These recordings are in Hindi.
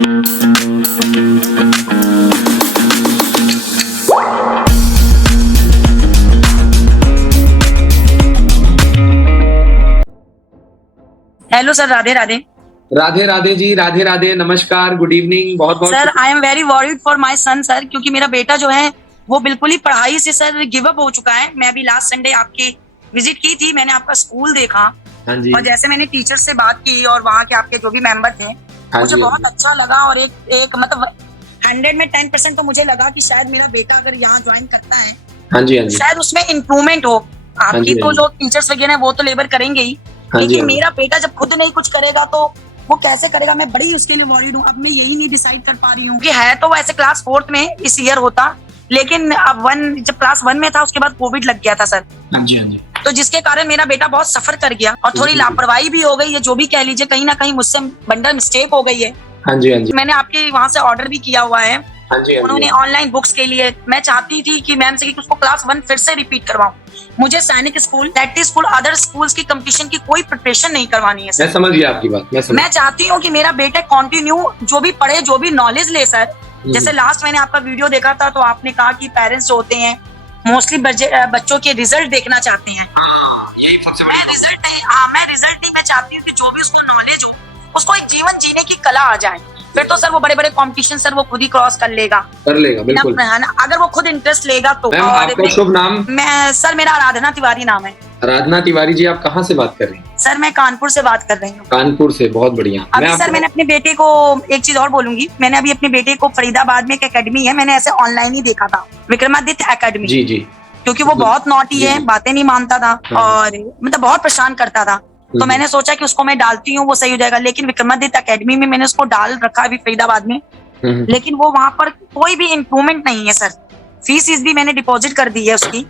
Hello sir, Radhe Radhe. राधे राधे जी, राधे राधे, नमस्कार, गुड इवनिंग। बहुत बहुत sir I am very worried for my son sir, क्योंकि मेरा बेटा जो है वो बिल्कुल ही पढ़ाई से सर गिव अप हो चुका है। मैं अभी लास्ट संडे आपकी विजिट की थी, मैंने आपका स्कूल देखा। हाँ जी। और जैसे मैंने टीचर से बात की और वहाँ के आपके जो भी मेंबर थे, हाँ मुझे जी, बहुत अच्छा लगा। और एक मतलब 100 में 10% तो मुझे लगा कि शायद मेरा बेटा अगर यहाँ ज्वाइन करता है हाँ जी, हाँ तो जी, शायद उसमें इम्प्रूवमेंट हो। आपकी हाँ तो जी। जो टीचर्स वगैरह हैं वो तो लेबर करेंगे ही, हाँ जी, लेकिन हाँ जी। मेरा बेटा जब खुद नहीं कुछ करेगा तो वो कैसे करेगा? मैं बड़ी उसके लिए वॉरिड हूँ। अब मैं यही नहीं डिसाइड कर पा रही हूँ कि है तो वैसे क्लास 4th में इस ईयर होता, लेकिन अब जब क्लास 1 में था उसके बाद कोविड लग गया था सर। हाँ जी, हाँ जी। तो जिसके कारण मेरा बेटा बहुत सफर कर गया और थोड़ी जी। लापरवाही भी हो गई है, जो भी कह लीजिए, कहीं ना कहीं मुझसे बंडर मिस्टेक हो गई है। हाँ जी, हाँ जी। मैंने आपके वहां से ऑर्डर भी किया हुआ है। हाँ जी, हाँ उन्होंने जी। ऑनलाइन बुक्स के लिए, मैं चाहती थी कि मैम से कि उसको क्लास 1 फिर से रिपीट करवाऊं। मुझे सैनिक school, that school, other schools की कंपटीशन की कोई प्रिपरेशन नहीं करवानी है मैं सर। समझ गया आपकी बात। मैं चाहती हूँ कि मेरा बेटा कंटिन्यू जो भी पढ़े, जो भी नॉलेज ले सर। जैसे लास्ट मैंने आपका वीडियो देखा था तो आपने कहा कि पेरेंट्स जो होते हैं मोस्टली बच्चों के रिजल्ट देखना चाहते हैं। यही सबसे मैं रिजल्ट नहीं, मैं रिजल्ट नहीं, मैं चाहती हूँ कि जो भी उसको नॉलेज हो, उसको एक जीवन जीने की कला आ जाए। फिर तो सर वो बड़े बड़े कॉम्पिटिशन सर वो खुद ही क्रॉस कर लेगा। कर लेगा, बिल्कुल। अगर वो खुद इंटरेस्ट लेगा तो। मैम, आपका शुभ नाम? मैं सर, मेरा आराधना तिवारी नाम है। आराधना तिवारी जी, आप कहाँ से बात कर रही हैं? सर मैं कानपुर से बात कर रही हूँ। कानपुर से, बहुत बढ़िया। अभी सर मैंने अपने बेटे को एक चीज और बोलूंगी, मैंने अभी अपने बेटे को फरीदाबाद में एक एकेडमी है, मैंने ऐसे ऑनलाइन ही देखा था, विक्रमादित्य एकेडमी। जी जी। क्योंकि वो बहुत नॉटी है, बातें नहीं मानता था और मतलब बहुत परेशान करता था। तो मैंने सोचा कि उसको मैं डालती हूँ, वो सही हो जाएगा। लेकिन विक्रमादित्य एकेडमी में मैंने उसको डाल रखा अभी फरीदाबाद में, लेकिन वो वहां पर कोई भी इम्प्रूवमेंट नहीं है सर। फीस भी मैंने डिपॉजिट कर दी है उसकी,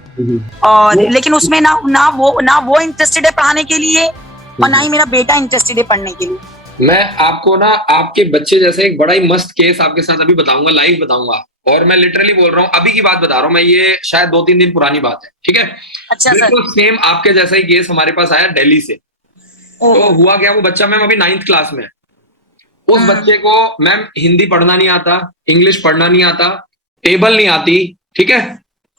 और लेकिन उसमें ना वो इंटरेस्टेड है पढ़ाने के लिए और ना ही मेरा बेटा इंटरेस्टेड है पढ़ने के लिए। मैं आपको ना आपके बच्चे जैसे एक बड़ा ही मस्त केस आपके साथ अभी बताऊंगा, लाइव बताऊंगा। और मैं लिटरली बोल रहा हूँ, अभी की बात बता रहा हूँ मैं, ये शायद 2-3 दिन पुरानी बात है, ठीक है? अच्छा सर। बिल्कुल सेम आपके जैसा ही केस हमारे पास आया दिल्ली से। तो हुआ क्या, वो बच्चा मैम अभी 9th क्लास में है। उस बच्चे को मैम हिंदी पढ़ना नहीं आता, इंग्लिश पढ़ना नहीं आता, टेबल नहीं आती, ठीक है?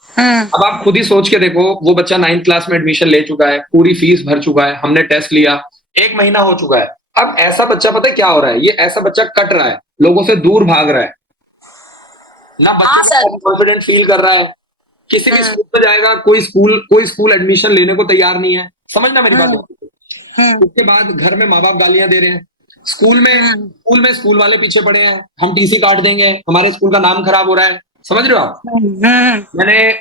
अब आप खुद ही सोच के देखो, वो बच्चा 9th क्लास में एडमिशन ले चुका है, पूरी फीस भर चुका है, हमने टेस्ट लिया, 1 महीना हो चुका है। अब ऐसा बच्चा पता है क्या हो रहा है? ये ऐसा बच्चा कट रहा है, लोगों से दूर भाग रहा है, ना बच्चे को कॉन्फिडेंट फील कर रहा है, किसी भी स्कूल में जाएगा, कोई स्कूल एडमिशन लेने को तैयार नहीं है। समझना मेरी बात। उसके बाद घर में माँ बाप गालियां दे रहे हैं, स्कूल में स्कूल वाले पीछे पड़े हैं, हम टीसी काट देंगे, हमारे स्कूल का नाम खराब हो रहा है। समझ रहे हो आप?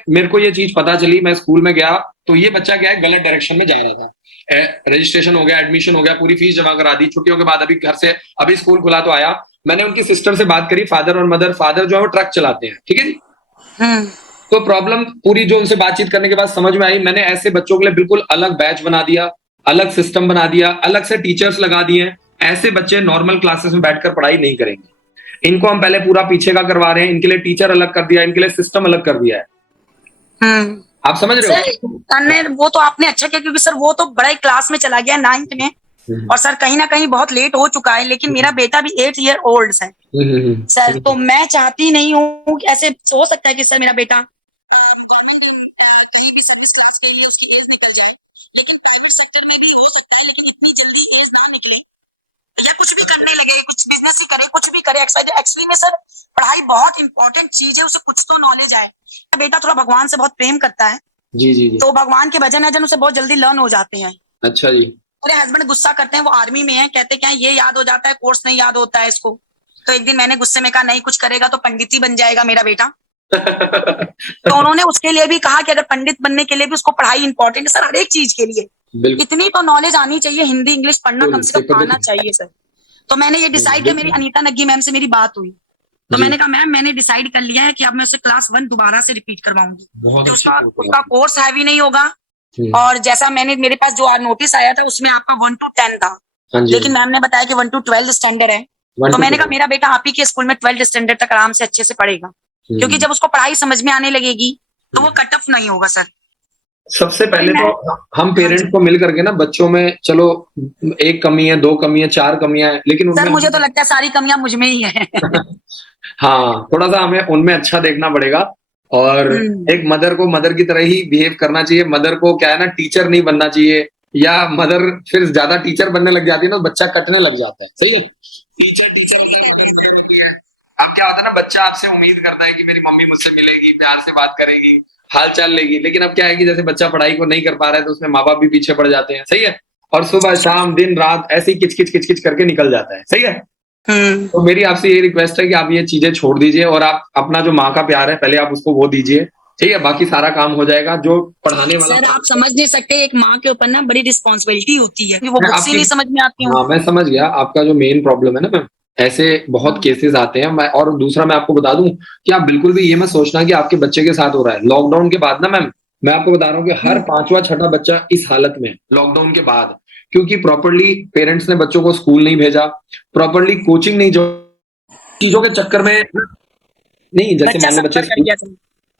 मेरे को ये चीज पता चली, मैं स्कूल में गया तो ये बच्चा क्या है, गलत डायरेक्शन में जा रहा था। रजिस्ट्रेशन हो गया, एडमिशन हो गया, पूरी फीस जमा करा दी, छुट्टियों के बाद अभी घर से, अभी स्कूल खुला तो आया। मैंने उनकी सिस्टर से बात करी, फादर और मदर, फादर जो है वो ट्रक चलाते हैं, ठीक है जी। तो प्रॉब्लम पूरी जो उनसे बातचीत करने के बाद समझ में आई, मैंने ऐसे बच्चों के लिए बिल्कुल अलग बैच बना दिया, अलग सिस्टम बना दिया, अलग से टीचर्स लगा दिए। ऐसे बच्चे नॉर्मल क्लासेस में बैठकर पढ़ाई नहीं करेंगे। इनको हम पहले पूरा पीछे का करवा रहे हैं, इनके लिए टीचर अलग कर दिया, इनके लिए सिस्टम अलग कर दिया है। आप समझ रहे हो? वो तो आपने अच्छा किया, क्योंकि सर वो तो बड़ा ही क्लास में चला गया 9th में, और सर कहीं ना कहीं बहुत लेट हो चुका है। लेकिन मेरा बेटा भी 8 ईयर ओल्ड है सर, तो मैं चाहती नहीं हूँ कि ऐसे हो सकता है कि सर मेरा बेटा या कुछ भी करने लगे, कुछ बिजनेस ही करे, कुछ भी करे। एक्चुअली में सर पढ़ाई बहुत इंपॉर्टेंट चीज है, उसे कुछ तो नॉलेज आए। बेटा थोड़ा भगवान से बहुत प्रेम करता है, जी जी जी। तो भगवान के भजन अजन उसे बहुत जल्दी लर्न हो जाते हैं। अच्छा जी। मेरे हस्बैंड गुस्सा करते हैं, वो आर्मी में है, कहते क्या ये याद हो जाता है, कोर्स नहीं याद होता है इसको। तो एक दिन मैंने गुस्से में कहा नहीं, कुछ करेगा तो पंडित ही बन जाएगा मेरा बेटा। तो उन्होंने उसके लिए भी कहा कि अगर पंडित बनने के लिए भी उसको पढ़ाई इंपॉर्टेंट है सर, हर एक चीज के लिए इतनी तो नॉलेज आनी चाहिए, हिंदी इंग्लिश पढ़ना कम से कम आना चाहिए सर। तो मैंने ये डिसाइड किया, मेरी अनीता नग्गी मैम से मेरी बात हुई, तो मैंने कहा मैम मैंने डिसाइड कर लिया है कि अब मैं उसे क्लास 1 दोबारा से रिपीट करवाऊंगी। तो उसका कोर्स हैवी नहीं होगा, और जैसा मेरे पास जो नोटिस आया था उसमें आपका 1 to 10 था, लेकिन मैम ने बताया कि 1 to 12 स्टैंडर्ड है। तो मैंने कहा मेरा बेटा आप ही के स्कूल में 12 स्टैंडर्ड तक आराम से अच्छे से पढ़ेगा, क्योंकि जब उसको पढ़ाई समझ में आने लगेगी तो वो कट ऑफ नहीं होगा सर। सबसे पहले मैं तो हम हाँ पेरेंट्स जी को मिल करके ना बच्चों में चलो एक कमी है, दो कमी है, चार कमियां हैं, लेकिन सर, उनमें मुझे तो लगता है सारी कमियां मुझ में ही है। हाँ, थोड़ा-सा हमें उनमें अच्छा देखना पड़ेगा और हम्म। एक मदर को मदर की तरह ही बिहेव करना चाहिए। मदर को क्या है ना टीचर नहीं बनना चाहिए या मदर फिर ज़्यादा टीचर बनने लग जाती है ना, बच्चा कटने लग जाता है। सही है? टीचर टीचर होता है, मदर मदर होती है। अब क्या होता है ना बच्चा आपसे उम्मीद करता है कि मेरी मम्मी मुझसे मिलेगी, प्यार से बात करेगी, हाल-चाल लेगी। लेकिन अब क्या है कि जैसे बच्चा पढ़ाई को नहीं कर पा रहा है तो उसमें माँ-बाप भी पीछे पड़ जाते हैं। सही है? और सुबह, शाम, दिन, रात ऐसे ही किच-किच, किच-किच करके निकल जाता है। सही है? हम्म। तो मेरी आपसे ये रिक्वेस्ट है कि आप ये चीजें छोड़ दीजिए और आप अपना जो माँ का प्यार है पहले आप उसको वो दीजिए। ठीक है? बाकी सारा काम हो जाएगा। जो पढ़ाने वाला सर, आप काम समझ नहीं सकते, एक माँ के ऊपर ना बड़ी रिस्पॉन्सिबिलिटी होती है, वो मैं बुक्स ही आपकी नहीं समझ में आती हूँ। हाँ, मैं समझ गया आपका जो मेन प्रॉब्लम है ना मैम, ऐसे बहुत केसेस आते हैं। मैं और दूसरा मैं आपको बता दूं कि आप बिल्कुल भी ये मत सोचना कि आपके बच्चे के साथ हो रहा है। लॉकडाउन के बाद ना मैम, मैं आपको बता रहा हूँ कि हर हम्म। 5वां छठा बच्चा इस हालत में है, लॉकडाउन के बाद। क्योंकि प्रॉपर्ली पेरेंट्स ने बच्चों को स्कूल नहीं भेजा, प्रॉपर्ली कोचिंग नहीं जो चीज़ों के चक्कर में नहीं जैसे बच्चा मान लो बच्चे सफर कर स्कूल गया था।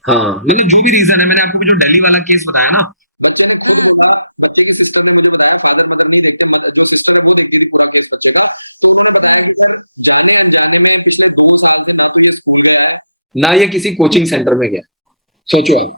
हाँ, नहीं जो भी रीज़न है मैंने आपको जो दिल्ली वाला केस बताया ना, बच्चा जब कुछ होता, बच्चे की सिस्टर ने मुझे बताया फादर-मदर नहीं देखते, मगर जो सिस्टर है वो देखती थी पूरा केस बच्चे का। तो उन्होंने बताया कि सर जाने-अनजाने में पिछले 2 साल के बाद ये स्कूल में आया, ना ये किसी कोचिंग सेंटर में गया। सोचो आप।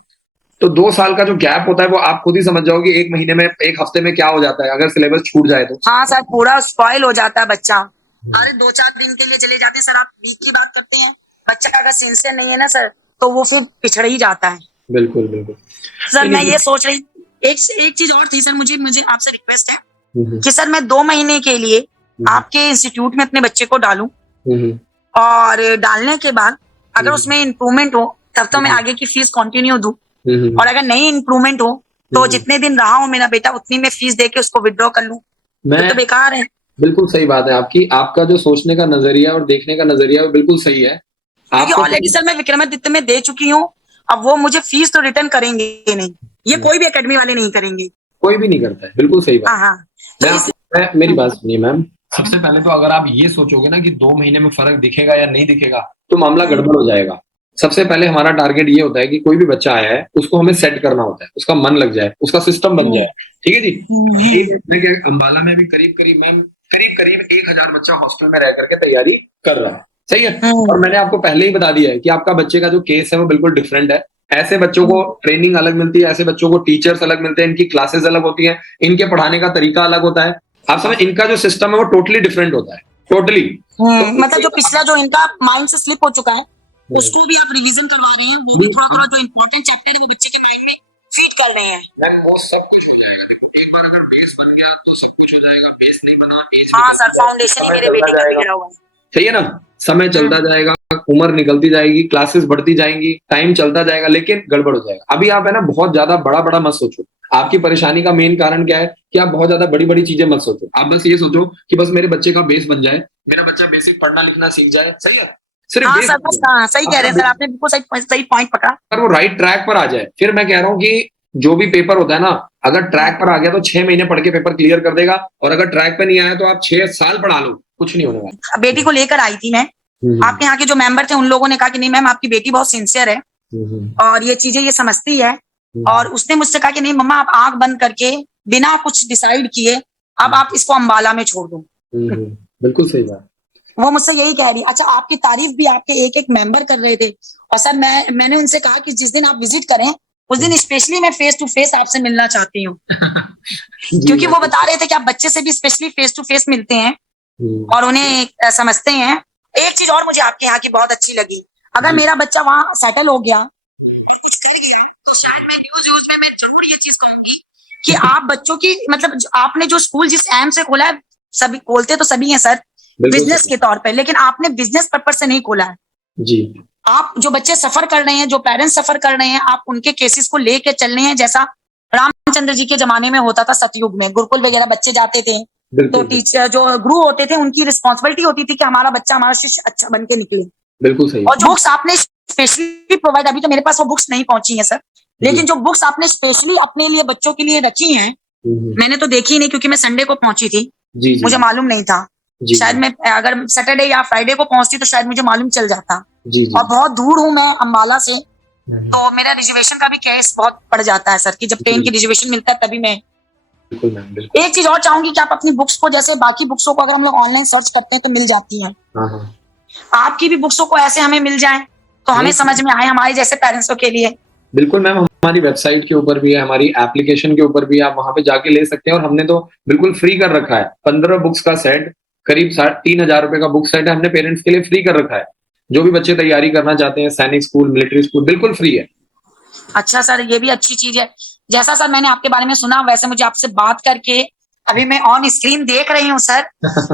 तो 2 साल का जो गैप होता है वो आप खुद ही समझ जाओ कि 1 महीने में 1 हफ्ते में क्या हो जाता है अगर सिलेबस छूट जाए तो। हाँ सर, पूरा स्पॉइल हो जाता है बच्चा। अरे 2-4 दिन के लिए चले जाते हैं सर, आप वीक की बात करते हैं। बच्चा अगर सिंसियर नहीं है ना सर, तो वो फिर पिछड़ ही जाता है। बिल्कुल, बिल्कुल। सर, नहीं मैं देखिए ये सोच रही, एक एक चीज और थी सर, मुझे मुझे आपसे रिक्वेस्ट है हुँ, हुँ, कि सर मैं 2 महीने के लिए हुँ, आपके इंस्टीट्यूट में अपने बच्चे को डालूं, हुँ, हुँ, और डालने के बाद अगर हुँ, उसमें इम्प्रूवमेंट हो तब तो मैं हुँ, आगे की फीस कंटिन्यू दूं, हुँ, हुँ, और अगर नहीं इम्प्रूवमेंट हो तो हुँ। जितने दिन रहा हो मेरा बेटा उतनी मैं फीस दे के उसको विड्रॉ कर लूं, मैं तो बेकार है। बिल्कुल सही बात है आपकी। आपका जो सोचने का नज़रिया और देखने का नज़रिया वो बिल्कुल सही है। क्योंकि आपको ऑलरेडी सर मैं विक्रमादित्य में दे चुकी हूँ, अब वो मुझे फीस तो रिटर्न करेंगे नहीं, ये कोई भी एकेडमी वाले नहीं करेंगे। कोई भी नहीं करता है, बिल्कुल सही बात। हाँ हाँ। तो मैं इस मैं मेरी बात सुनिए मैम, सबसे पहले तो अगर आप ये सोचोगे ना कि 2 महीने में फ़र्क दिखेगा या नहीं दिखेगा, तो मामला गड़बड़ हो जाएगा। सबसे पहले हमारा टारगेट ये होता है कि कोई भी बच्चा आया है, उसको हमें सेट करना होता है, उसका मन लग जाए, उसका सिस्टम बन जाए। ठीक है जी? देखिए अम्बाला में भी करीब-करीब मैम करीब-करीब 1000 बच्चा हॉस्टल में रह करके तैयारी कर रहा है। सही है? और मैंने आपको पहले ही बता दिया है कि आपका बच्चे का जो केस है वो बिल्कुल डिफरेंट है। ऐसे बच्चों को ट्रेनिंग अलग मिलती है, ऐसे बच्चों को टीचर्स अलग मिलते हैं, इनकी क्लासेस अलग होती हैं, इनके पढ़ाने का तरीका अलग होता है। आप समझ इनका जो सिस्टम है वो टोटली डिफरेंट होता है, टोटली। तो मतलब जो पिछला जो इनका माइंड से स्लिप हो चुका है, हुँ। उसको भी आप रिवीजन करवा रहे हैं, वो भी थोड़ा-थोड़ा जो इम्पोर्टेंट चैप्टर है वो बच्चे के माइंड में फीड कर रहे हैं। मैम वो सब कुछ हो जाएगा। देखो एक बार अगर बेस बन गया तो सब कुछ हो जाएगा, बेस नहीं बना एज हाँ निकल सर, फाउंडेशन ही समय मेरे चलता बेटे का जाएगा। बिगड़ा हुआ है। सही है ना? समय चलता जाएगा, उम्र निकलती जाएगी, क्लासेस बढ़ती जाएँगी, टाइम चलता जाएगा लेकिन गड़बड़ हो जाएगा। अभी आप है ना बहुत ज़्यादा बड़ा-बड़ा मत सोचो। आपकी परेशानी का मेन कारण क्या है कि आप बहुत ज़्यादा बड़ी-बड़ी चीज़ें मत सोचो। आप बस ये सोचो कि बस मेरे बच्चे का बेस बन जाए, मेरा बच्चा बेसिक पढ़ना-लिखना सीख जाए, सही है? सिर्फ हाँ बेस सर, बन बस जाए। हाँ, सही कह अपना रहे हैं सर, आपने बिल्कुल सही पॉइंट पकड़ा। अगर वो राइट ट्रैक पर आ जाए, फिर मैं कह रहा हूँ कि जो भी पेपर होता है ना, अगर ट्रैक पर आ गया तो 6 महीने पढ़ के पेपर क्लियर कर देगा और अगर ट्रैक पे नहीं आया तो आप 6 साल पढ़ा लो, कुछ नहीं होने वाला। बेटी को लेकर आई थी मैं, हुँ, आपके यहाँ के जो मेंबर थे उन लोगों ने कहा कि नहीं मैम, आपकी बेटी बहुत सिंसियर है हुँ, हुँ, और ये चीजें ये समझती है, हुँ, और उसने मुझसे कहा कि नहीं मम्मा, आप आंख बंद करके बिना कुछ डिसाइड किए अब आप इसको अंबाला में छोड़ दो। हुँ, हुँ, बिल्कुल सही बात। वो मुझसे यही कह रही। अच्छा, आपकी तारीफ भी आपके एक एक मेंबर कर रहे थे, और सर मैंने उनसे कहा कि जिस दिन आप विजिट करें उस दिन स्पेशली मैं फेस टू फेस आपसे मिलना चाहती हूँ। जी, क्योंकि मैं वो बता रहे थे कि आप बच्चे से भी स्पेशली फेस टू फेस मिलते हैं हुँ, और उन्हें समझते हैं। एक चीज और मुझे आपके यहाँ की बहुत अच्छी लगी, अगर जी, मेरा बच्चा वहां सेटल हो गया तो शायद मैं न्यूज़ व्यूज़ में मैं जरूर ये चीज कहूंगी कि आप बच्चों की मतलब आपने जो स्कूल जिस एम से खोला है, सभी खोलते तो सभी हैं सर बिल्कुल बिजनेस सही। के तौर पे, लेकिन आपने बिजनेस पर्पज से नहीं खोला है। जी, आप जो बच्चे सफर कर रहे हैं, जो पेरेंट्स सफर कर रहे हैं, आप उनके केसेस को लेके चल रहे हैं, जैसा रामचंद्र जी के जमाने में होता था, सतयुग में गुरुकुल वगैरह बच्चे जाते थे, तो बिल्कुल, टीचर जो गुरु होते थे उनकी रिस्पॉन्सिबिलिटी होती थी कि हमारा बच्चा, हमारा शिष्य अच्छा बन के निकले। बिल्कुल सही। और जो बुक्स आपने स्पेशली प्रोवाइड, अभी तो मेरे पास वो बुक्स नहीं पहुंची है सर, जी, लेकिन जो बुक्स आपने स्पेशली अपने लिए बच्चों के लिए रखी हैं, हुँ, हुँ, मैंने तो देखी ही नहीं क्योंकि मैं संडे को पहुंची थी, जी, जी, मुझे मालूम नहीं था। जी, शायद जी, मैं अगर सैटरडे या फ्राइडे को पहुंचती तो शायद मुझे मालूम चल जाता। जी, जी, और बहुत दूर हूँ मैं अम्बाला से, तो मेरा रिजर्वेशन का भी केस बहुत पड़ जाता है सर, कि जब ट्रेन की रिजर्वेशन मिलता है तभी मैं। बिल्कुल मैम, बिल्कुल। एक चीज और चाहूंगी कि आप अपनी बुक्स को, जैसे बाकी बुक्सों को अगर हम लोग ऑनलाइन सर्च करते हैं तो मिल जाती हैं, हाँ हाँ, आपकी भी बुक्सों को ऐसे हमें मिल जाए तो हमें नहीं समझ में आए, हमारे जैसे पेरेंट्सों के लिए। बिल्कुल मैम, हमारी वेबसाइट के ऊपर भी है, हमारी एप्लीकेशन के ऊपर भी है, आप वहां पे जाके ले सकते हैं। और हमने तो बिल्कुल फ्री कर रखा है, 15 बुक्स का सेट, करीब 3,000 रुपए का बुक सेट है, हमने पेरेंट्स के लिए फ्री कर रखा है। जो भी बच्चे तैयारी करना चाहते हैं, सैनिक स्कूल, मिलिट्री स्कूल, बिल्कुल फ्री है। अच्छा सर, ये भी अच्छी चीज है। जैसा सर मैंने आपके बारे में सुना, वैसे मुझे आपसे बात करके अभी मैं ऑन स्क्रीन देख रही हूँ सर।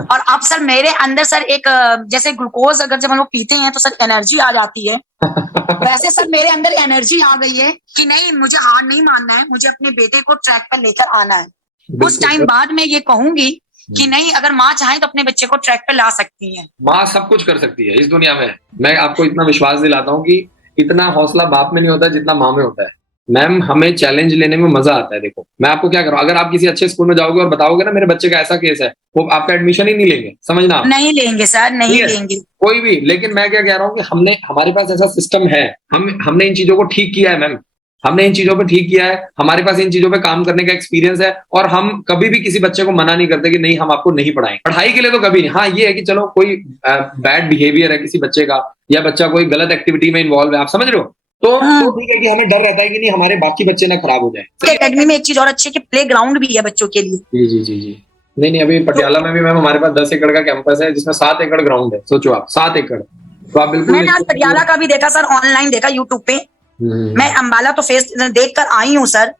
और अब सर मेरे अंदर सर एक जैसे ग्लूकोज अगर जब हम लोग पीते हैं तो सर एनर्जी आ जाती है, वैसे सर मेरे अंदर एनर्जी आ गई है कि नहीं, मुझे हार नहीं मानना है, मुझे अपने बेटे को ट्रैक पर लेकर आना है। उस टाइम बाद मैं ये कहूंगी कि नहीं, अगर माँ चाहे तो अपने बच्चे को ट्रैक पर ला सकती है। माँ सब कुछ कर सकती है इस दुनिया में। मैं आपको इतना विश्वास दिलाता हूँ कि इतना हौसला बाप में नहीं होता जितना माँ में होता है। मैम, हमें चैलेंज लेने में मजा आता है। देखो, मैं आपको क्या करूँ, अगर आप किसी अच्छे स्कूल में जाओगे और बताओगे ना मेरे बच्चे का ऐसा केस है, वो आपका एडमिशन ही नहीं लेंगे, समझना आप। नहीं लेंगे सर, नहीं ठीक है, लेंगे। कोई भी। लेकिन मैं क्या कह रहा हूँ कि हमारे पास ऐसा सिस्टम है, हमने इन चीजों को ठीक किया है मैम, हमने इन चीजों पे ठीक किया है, हमारे पास इन चीजों पे काम करने का एक्सपीरियंस है। और हम कभी भी किसी बच्चे को मना नहीं करते कि नहीं हम आपको नहीं पढ़ाएंगे, पढ़ाई के लिए तो कभी नहीं। हाँ, ये है कि चलो कोई बैड बिहेवियर है किसी बच्चे का, या बच्चा कोई गलत एक्टिविटी में इन्वॉल्व है, आप समझ रहे हो, तो ठीक है कि हमें डर रहता है कि नहीं हमारे बाकी बच्चे ना खराब हो जाए। एकेडमी में एक चीज और अच्छी है कि प्ले ग्राउंड भी है बच्चों के लिए। जी जी जी जी। नहीं नहीं, अभी पटियाला में भी मैम हमारे पास 10 एकड़ का कैंपस है, जिसमें 7 एकड़ ग्राउंड है। सोचो आप, 7 एकड़, तो आप बिल्कुल मैंने आज पटियाला का भी देखा सर, ऑनलाइन देखा यूट्यूब पे। मैं अंबाला तो फेस देख कर आई हूँ सर।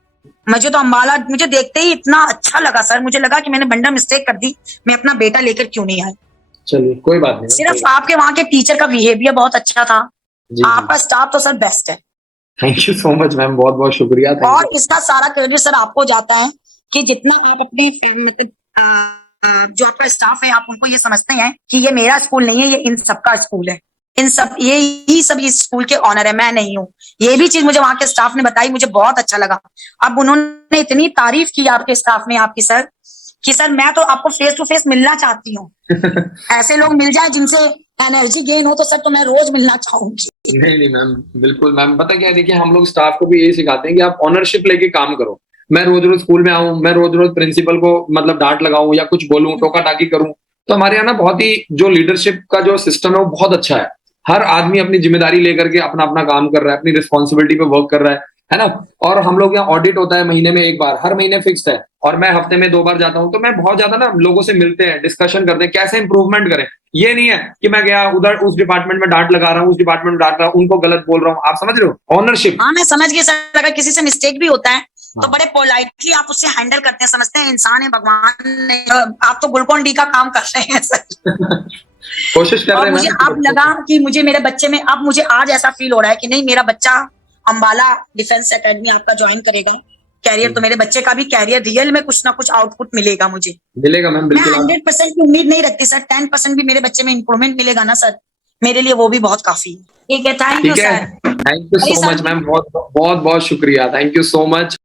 मुझे तो अंबाला, मुझे देखते ही इतना अच्छा लगा सर, मुझे लगा कि मैंने बंडर मिस्टेक कर दी, मैं अपना बेटा लेकर क्यों नहीं आई। चलिए कोई बात नहीं, सिर्फ आपके वहाँ के टीचर का बिहेवियर बहुत अच्छा था, आपका स्टाफ तो सर बेस्ट है। Thank you so much ma'am, बहुत बहुत शुक्रिया। और इसका सारा क्रेडिट सर आपको जाता है कि जितना आप अपने मतलब जो आपका स्टाफ है, आप उनको ये समझते हैं कि ये मेरा स्कूल नहीं है, ये इन सबका स्कूल है, इन सब ये ही सब इस स्कूल के ऑनर है, मैं नहीं हूँ। ये भी चीज मुझे वहां के स्टाफ ने बताई, मुझे बहुत अच्छा लगा। अब उन्होंने इतनी तारीफ की आपके स्टाफ में आपकी सर, कि सर मैं तो आपको फेस टू फेस मिलना चाहती हूँ। ऐसे लोग मिल जाए जिनसे एनर्जी गेन हो तो सर तो मैं रोज मिलना चाहूंगी। नहीं नहीं मैम, बिल्कुल मैम, पता क्या है, देखिए हम लोग स्टाफ को भी यही सिखाते हैं कि आप ऑनरशिप लेके काम करो। मैं रोज रोज स्कूल में आऊं, मैं रोज रोज प्रिंसिपल को मतलब डांट लगाऊं या कुछ बोलूं, टोका टाकी करूं, तो हमारे यहाँ ना बहुत ही जो लीडरशिप का जो सिस्टम है वो बहुत अच्छा है। हर आदमी अपनी जिम्मेदारी लेकर के अपना अपना काम कर रहा है, अपनी रिस्पॉन्सिबिलिटी पे वर्क कर रहा है ना। और हम लोग यहाँ ऑडिट होता है महीने में एक बार, हर महीने फिक्स्ड है, और मैं हफ्ते में 2 बार जाता हूँ। तो मैं बहुत ज्यादा ना लोगों से मिलते हैं, डिस्कशन करते हैं कैसे इंप्रूवमेंट करें। ये नहीं है कि मैं गया उधर उस डिपार्टमेंट में डांट लगा रहा हूँ, उस डिपार्टमेंट में डांट रहा हूँ, उनको गलत बोल रहा हूँ, आप समझ रहे हो, ऑनरशिप। हाँ मैं समझ गई सर, अगर किसी से मिस्टेक भी होता है तो बड़े पोलाइटली आप उससे हैंडल करते हैं, समझते हैं इंसान है, भगवान नहीं। आप तो ग्लूकोन डी का काम कर रहे हैं सर। कोशिश कर रहे और हैं मुझे मैम। अब लगा कि मुझे मेरे बच्चे में, अब मुझे आज ऐसा फील हो रहा है कि नहीं, मेरा बच्चा अंबाला डिफेंस एकेडमी आपका ज्वाइन करेगा। कैरियर तो मेरे बच्चे का भी कैरियर रियल में कुछ ना कुछ आउटपुट मिलेगा मुझे, मिलेगा मैम, मैं बिल्कुल। 100% की उम्मीद नहीं रखती सर, 10% भी मेरे बच्चे में इंप्रूवमेंट मिलेगा ना सर, मेरे लिए वो भी बहुत काफी है। ठीक है, थैंक यू ठीक है, sir. Thank you so much ma'am, बहुत बहुत बहुत शुक्रिया, थैंक यू सो मच।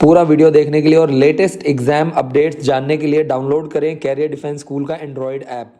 पूरा वीडियो देखने के लिए और लेटेस्ट एग्जाम अपडेट्स जानने के लिए डाउनलोड करें कैरियर डिफेंस स्कूल का एंड्रॉयड ऐप।